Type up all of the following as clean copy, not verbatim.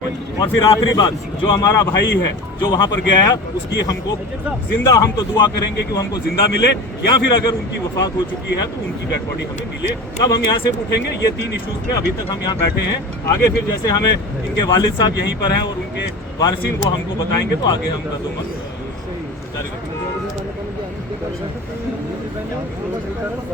और फिर आखिरी बात, जो हमारा भाई है जो वहां पर गया है, उसकी हमको जिंदा हम तो दुआ करेंगे कि वो हमको जिंदा मिले, या फिर अगर उनकी वफात हो चुकी है तो उनकी डेड बॉडी हमें मिले, तब हम यहाँ से उठेंगे। ये 3 इश्यूज पे अभी तक हम यहाँ बैठे हैं। आगे फिर जैसे हमें इनके वालिद साहब यहीं पर हैं और उनके वारिसीन वो हमको बताएंगे तो आगे हम कदम जारी करेंगे।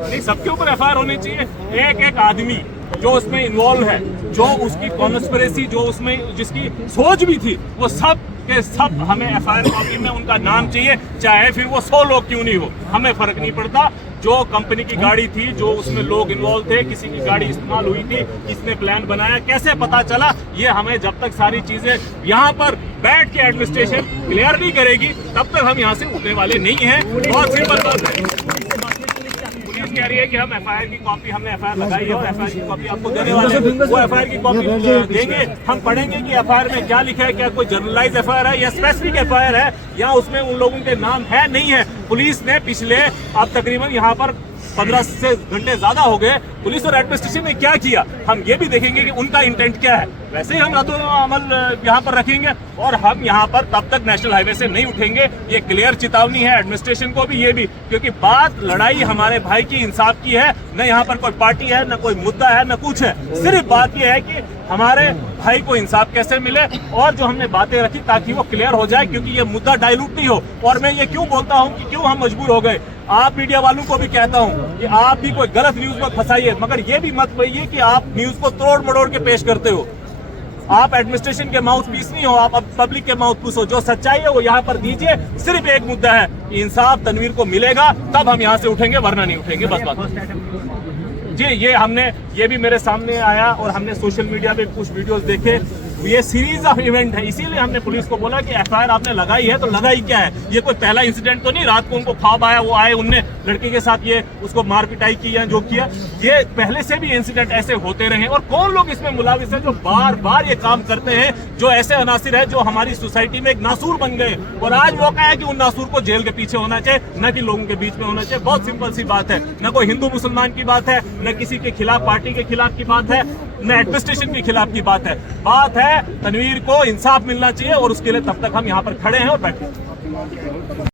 नहीं, सबके ऊपर एफआईआर होनी चाहिए। एक एक आदमी जो उसमें इन्वॉल्व है, जो उसकी कॉन्स्पिरेसी, जो उसमें जिसकी सोच भी थी, वो सब के सब हमें एफआईआर कॉपी में उनका नाम चाहिए, चाहे फिर वो 100 लोग क्यों नहीं हो, हमें फर्क नहीं पड़ता। जो कंपनी की गाड़ी थी, जो उसमें लोग इन्वॉल्व थे, किसी की गाड़ी इस्तेमाल हुई थी, किसने प्लान बनाया, कैसे पता चला, ये हमें जब तक सारी चीजें यहाँ पर बैठ के एडमिनिस्ट्रेशन क्लियर नहीं करेगी तब तक हम यहाँ से उठने वाले नहीं हैं। बहुत सिंपल बात है। पुलिस कह रही है कि हम एफआईआर की कॉपी, हमने एफआईआर लगाई है और एफआईआर की कॉपी आपको देने वाले हैं। वो एफआईआर की कॉपी देंगे, हम पढ़ेंगे कि एफआईआर में क्या लिखा है, क्या कोई जनरलाइज एफआईआर है या स्पेसिफिक एफआईआर है, या उसमें उन लोगों के नाम है नहीं है। पुलिस ने पिछले अब तकरीबन यहाँ पर 15 से घंटे ज्यादा हो गए, पुलिस और एडमिनिस्ट्रेशन ने क्या किया, हम ये भी देखेंगे कि उनका इंटेंट क्या है। वैसे ही हम रद्द अमल यहाँ पर रखेंगे और हम यहाँ पर तब तक नेशनल हाईवे से नहीं उठेंगे। ये क्लियर चेतावनी है एडमिनिस्ट्रेशन को भी, ये भी, क्योंकि बात लड़ाई हमारे भाई की इंसाफ की है, न यहाँ पर कोई पार्टी है, न कोई मुद्दा है, न कुछ है। सिर्फ बात यह है कि हमारे भाई को इंसाफ कैसे मिले और जो हमने बातें रखी ताकि वो क्लियर हो जाए, क्योंकि ये मुद्दा डाइल्यूट नहीं हो। और मैं ये क्यों बोलता हूँ कि क्यों हम मजबूर हो गए, आप मीडिया वालों को भी कहता हूँ कि आप भी कोई गलत न्यूज मत फंसाइए, मगर ये भी मत कहिए कि आप न्यूज को तोड़ मड़ोड़ के पेश करते हो। आप एडमिनिस्ट्रेशन के माउथ पीस नहीं हो, आप अब पब्लिक के माउथ पीस हो। जो सच्चाई है वो यहाँ पर दीजिए। सिर्फ एक मुद्दा है, इंसाफ तनवीर को मिलेगा तब हम यहाँ से उठेंगे, वरना नहीं उठेंगे। बस बात जी, ये भी मेरे सामने आया और हमने सोशल मीडिया पे कुछ वीडियोस देखे। ये सीरीज ऑफ इवेंट है, इसीलिए हमने पुलिस को बोला कि एफआईआर आपने लगाई है तो लगाई क्या है। ये कोई पहला इंसिडेंट तो नहीं, रात को उनको ख्वाब आया, वो आए, उनने लड़के के साथ ये उसको मार पिटाई की या जो किया। ये पहले से भी इंसिडेंट ऐसे होते रहे और कौन लोग इसमें मुलाविस है जो बार बार ये काम करते हैं, जो ऐसे अनासिर है जो हमारी सोसाइटी में एक नासूर बन गए। और आज मौका है कि उन नासूर को जेल के पीछे होना चाहिए, न कि लोगों के बीच में होना चाहिए। बहुत सिंपल सी बात है, न कोई हिंदू मुसलमान की बात है, न किसी के खिलाफ पार्टी के खिलाफ की बात है, न एडमिनिस्ट्रेशन के खिलाफ की बात है। बात है तनवीर को इंसाफ मिलना चाहिए और उसके लिए तब तक हम यहाँ पर खड़े हैं और बैठे हैं।